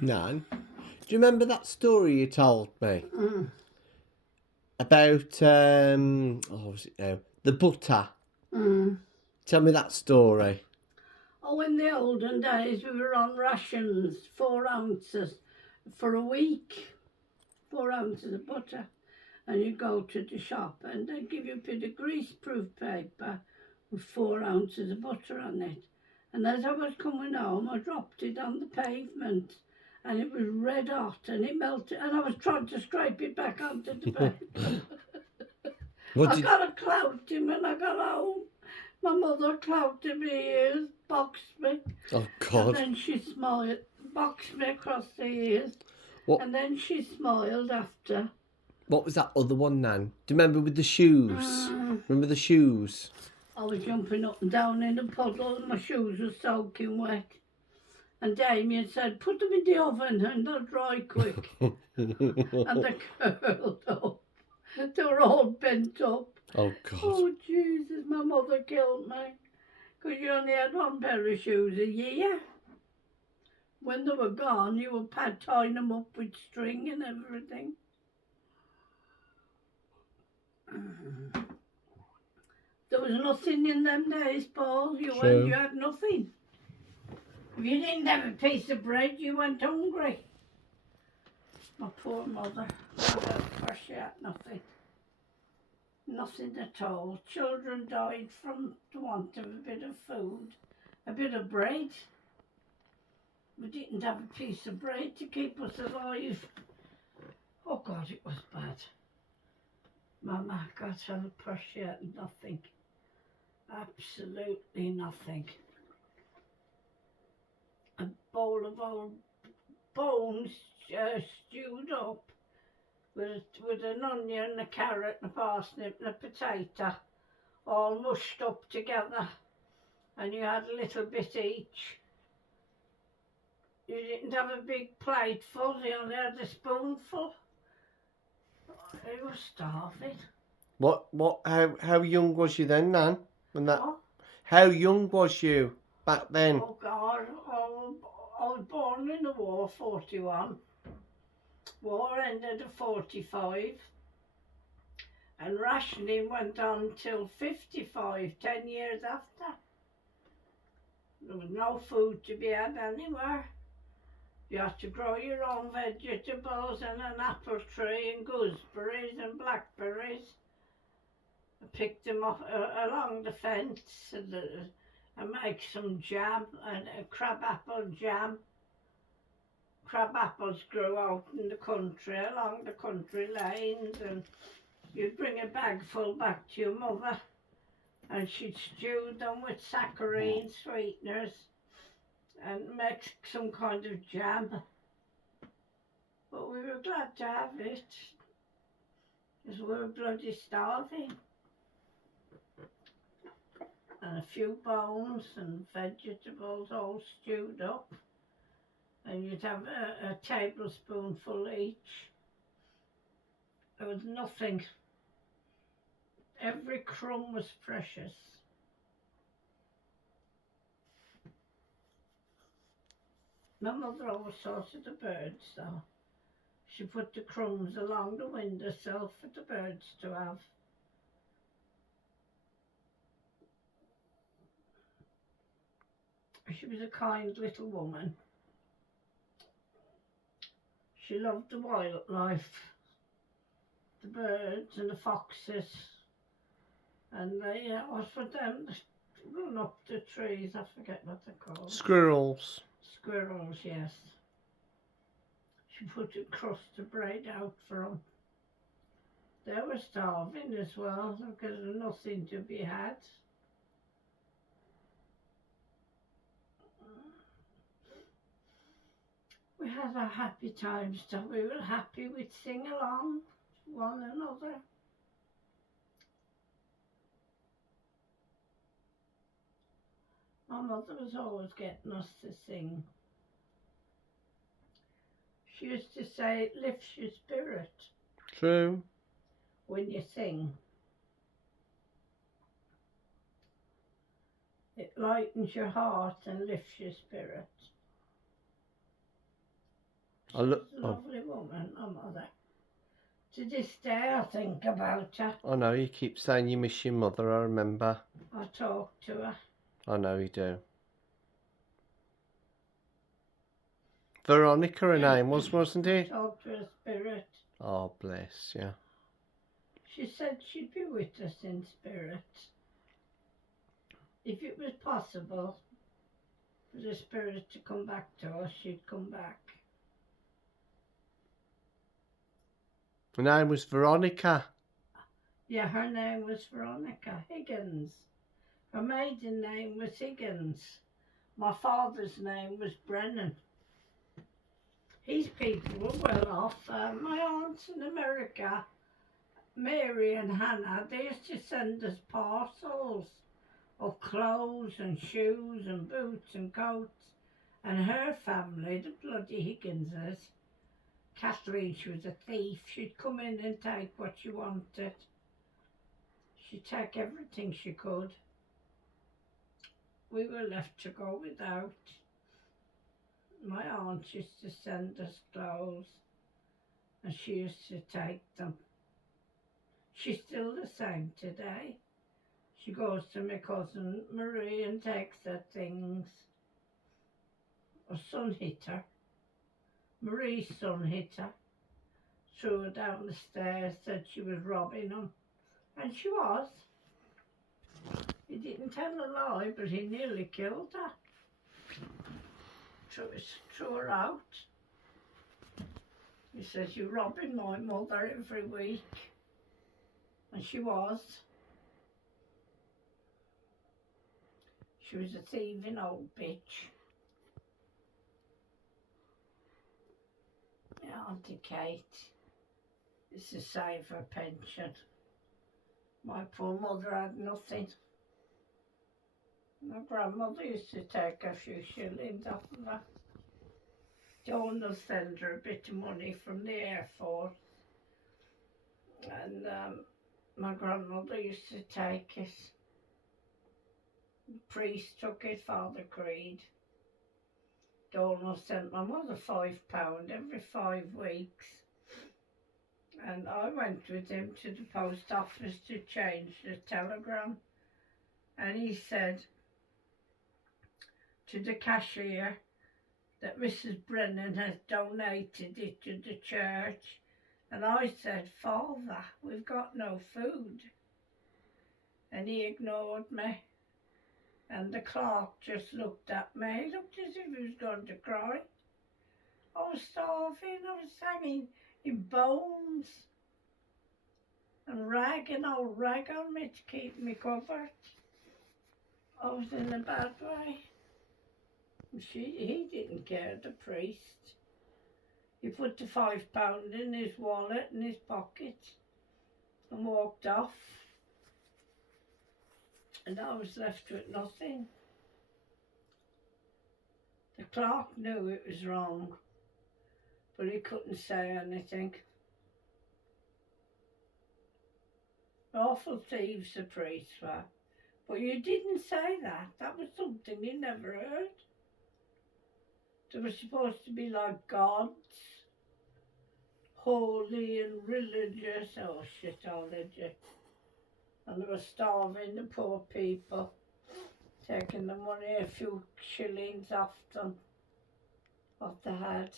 Nan, do you remember that story you told me about what was it now? The butter. Tell me that story. Oh, in the olden days we were on rations, 4 ounces for a week, 4 ounces of butter. And you go to the shop and they give you a bit of greaseproof paper with 4 ounces of butter on it. And as I was coming home, I dropped it on the pavement and it was red hot and it melted. And I was trying to scrape it back onto the pavement. I got a clouting when I got home. My mother clouted me ears, boxed me. Oh, God. And then she smiled, boxed me across the ears. What? And then she smiled after. What was that other one, Nan? Do you remember with the shoes? Remember the shoes? I was jumping up and down in a puddle and my shoes were soaking wet. And Damien said, put them in the oven and they'll dry quick. And they curled up. They were all bent up. Oh, God. Oh, Jesus, my mother killed me. Because you only had one pair of shoes a year. When they were gone, you were tying them up with string and everything. There was nothing in them days, Paul. You had nothing. If you didn't have a piece of bread, you went hungry. My poor mother, she had nothing. Nothing at all. Children died from the want of a bit of food, a bit of bread. We didn't have a piece of bread to keep us alive. Oh God, it was bad. Mama, God help her, she had nothing. Absolutely nothing. A bowl of old bones stewed up with an onion, a carrot, a parsnip and a potato all mushed up together, and you had a little bit each. You didn't have a big plate full, you only had a spoonful. You were starving. How young was you then, Nan? When that? What? How young was you back then? Oh God, I was born in the war, 41. War ended at 45. And rationing went on till 55, 10 years after. There was no food to be had anywhere. You had to grow your own vegetables and an apple tree and gooseberries and blackberries. I picked them off along the fence and make some jam and crab apple jam. Crab apples grew out in the country, along the country lanes, and you'd bring a bag full back to your mother and she'd stew them with saccharine sweeteners and make some kind of jam. But we were glad to have it, because we were bloody starving. And a few bones and vegetables all stewed up, and you'd have a tablespoonful each. There was nothing. Every crumb was precious. My mother always saw to the birds though. She put the crumbs along the windowsill for the birds to have. She was a kind little woman. She loved the wildlife, the birds and the foxes, and what's for them that run up the trees, I forget what they're called. Squirrels. Squirrels, yes. She put a crust of bread out for them. They were starving as well because there was nothing to be had. We had our happy times, so we were happy we'd sing along one another. My mother was always getting us to sing. She used to say it lifts your spirit. True. When you sing. It lightens your heart and lifts your spirit. She's a lovely woman, my mother. To this day I think about her. I know, you keep saying you miss your mother, I remember. I talk to her. I know you do. Veronica her name was, wasn't it? Talk to her spirit. Oh, bless, yeah. She said she'd be with us in spirit. If it was possible for the spirit to come back to us, she'd come back. Her name was Veronica. Yeah, her name was Veronica Higgins. Her maiden name was Higgins. My father's name was Brennan. His people were well off. My aunts in America, Mary and Hannah, they used to send us parcels of clothes and shoes and boots and coats. And her family, the bloody Higginses, Kathleen, she was a thief. She'd come in and take what she wanted. She'd take everything she could. We were left to go without. My aunt used to send us clothes and she used to take them. She's still the same today. She goes to my cousin Marie and takes her things. Her son hit her. Marie's son hit her. Threw her down the stairs, said she was robbing him. And she was. He didn't tell a lie, but he nearly killed her. Threw her out. He says, "You're robbing my mother every week." And she was. She was a thieving old bitch. Yeah, Auntie Kate used to save her pension. My poor mother had nothing. My grandmother used to take a few shillings off of her. John will send her a bit of money from the Air Force. And my grandmother used to take it. The priest took it, Father Creed. Donald sent my mother £5 every 5 weeks. And I went with him to the post office to change the telegram. And he said to the cashier that Mrs. Brennan has donated it to the church. And I said, "Father, we've got no food." And he ignored me. And the clerk just looked at me. He looked as if he was going to cry. I was starving. I was hanging in bones and an old rag on me to keep me covered. I was in a bad way. He didn't care, the priest. He put the £5 in his wallet and his pocket and walked off. And I was left with nothing. The clerk knew it was wrong, but he couldn't say anything. Awful thieves the priests were. But you didn't say that. That was something you never heard. They were supposed to be like gods, holy and religious. Oh shit, legit. And they were starving the poor people, taking the money, a few shillings off them, off the head.